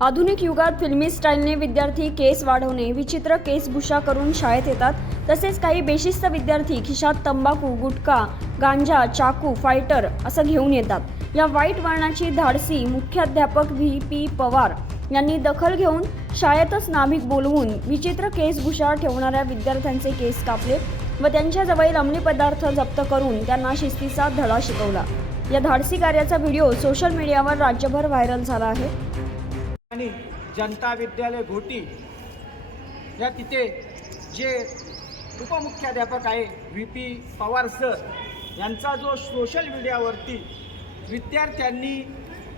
आधुनिक युगात फिल्मी स्टाईलने विद्यार्थी केस वाढवणे विचित्र केसभूषा करून शाळेत येतात. तसेच काही बेशिस्त विद्यार्थी खिशात तंबाखू गुटखा गांजा चाकू फायटर असं घेऊन येतात. या वाईट वळणाची धाडसी मुख्याध्यापक व्ही. पी. पवार यांनी दखल घेऊन शाळेतच नाभिक बोलवून विचित्र केसभूषा ठेवणाऱ्या विद्यार्थ्यांचे केस कापले व त्यांच्याजवळील अंमली पदार्थ जप्त करून त्यांना शिस्तीचा धडा शिकवला. या धाडसी कार्याचा व्हिडिओ सोशल मीडियावर राज्यभर व्हायरल झाला आहे. आणि जनता विद्यालय घोटी या तिथे जे उपमुख्याध्यापक आहे व्ही पी पवार सर यांचा जो सोशल मीडियावरती विद्यार्थ्यांनी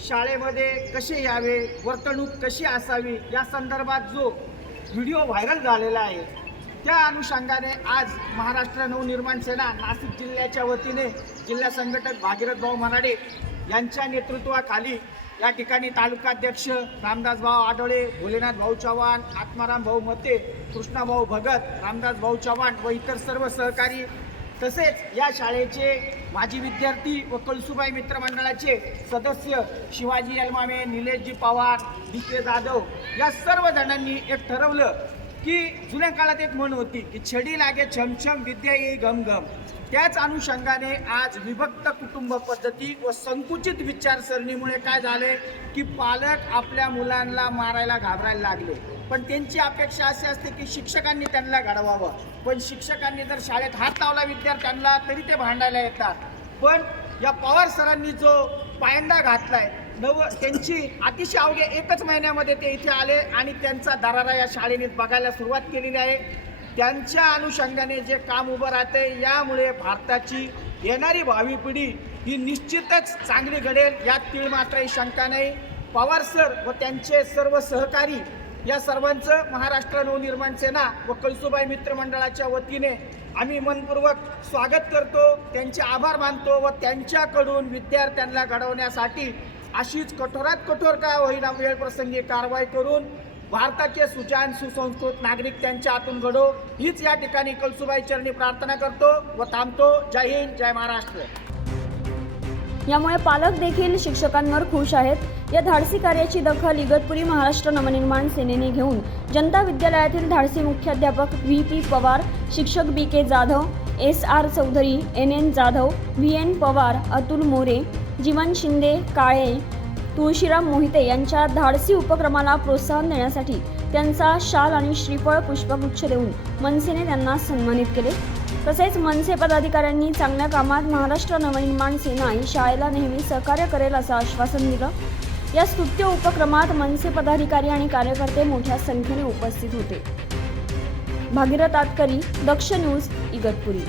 शाळेमध्ये कसे यावे वर्तणूक कशी असावी या संदर्भात जो व्हिडिओ व्हायरल झालेला आहे त्या अनुषंगाने आज महाराष्ट्र नवनिर्माण सेना नाशिक जिल्ह्याच्या वतीने जिल्हा संघटक भागीरथ भाऊ मराडे यांच्या नेतृत्वाखाली या ठिकाणी तालुकाध्यक्ष रामदास भाऊ आडोळे भोलेनाथ भाऊ चव्हाण आत्माराम भाऊ मते कृष्णाभाऊ भगत रामदास भाऊ चव्हाण व इतर सर्व सहकारी तसेच या शाळेचे माजी विद्यार्थी व कळसुबाई मित्रमंडळाचे सदस्य शिवाजी अलमामे निलेशजी पवार डी के जाधव या सर्व जणांनी एक ठरवलं की जुन्या काळात एक म्हण होती की छडी लागे छमछम विद्या येई घमघम. त्याच अनुषंगाने आज विभक्त कुटुंब पद्धती व संकुचित विचारसरणीमुळे काय झाले की पालक आपल्या मुलांना मारायला घाबरायला लागले. पण त्यांची अपेक्षा अशी असते की शिक्षकांनी त्यांना घडवावं. पण शिक्षकांनी जर शाळेत हात लावला विद्यार्थ्यांना तरी ते भांडायला येतात. पण या पवार सरांनी जो पायंडा घातलाय नव त्यांची अतिशय अवघ्या एकच महिन्यामध्ये ते इथे आले आणि त्यांचा दरारा या शाळेने बघायला सुरुवात केलेली आहे. त्यांच्या अनुषंगाने जे काम उभं राहते यामुळे भारताची येणारी भावी पिढी ही निश्चितच चांगली घडेल यात तीळ मात्रही शंका नाही. पवार सर व त्यांचे सर्व सहकारी या सर्वांचं महाराष्ट्र नवनिर्माण सेना व कळसुबाई मित्रमंडळाच्या वतीने आम्ही मनपूर्वक स्वागत करतो. त्यांचे आभार मानतो व त्यांच्याकडून विद्यार्थ्यांना घडवण्यासाठी अशीच कठोरात कठोर का होईना वेळ प्रसंगी कारवाई करून भारताचे सुजान सुसंस्कृत नागरिक त्यांच्या हातून घडो. हीच या ठिकाणी कलसुबाई चरणी प्रार्थना करतो व थांबतो. जय हिंद जय महाराष्ट्र. यामुळे पालक देखील शिक्षकांवर खुश आहेत. या धाडसी कार्याची दखल इगतपुरी महाराष्ट्र नवनिर्माण सेनेने घेऊन जनता विद्यालयातील धाडसी मुख्याध्यापक व्ही पी पवार शिक्षक B K Jadhav S R Chaudhari N N Jadhav V N Pawar Atul More Jeevan Shinde Kale Tulshiram Mohite यांच्या धाडसी उपक्रमाला प्रोत्साहन देण्यासाठी त्यांचा शाल आणि श्रीफळ पुष्पगुच्छ देऊन मनसेने त्यांना सन्मानित केले. तसेच मनसे पदाधिकाऱ्यांनी चांगल्या कामात महाराष्ट्र नवनिर्माण सेना ही शाळेला नेहमी सहकार्य करेल असं आश्वासन दिलं. या स्तुत्य उपक्रमात मनसे पदाधिकारी आणि कार्यकर्ते मोठ्या संख्येने उपस्थित होते. भागीरथ आतकरी दक्ष न्यूज इगतपुरी.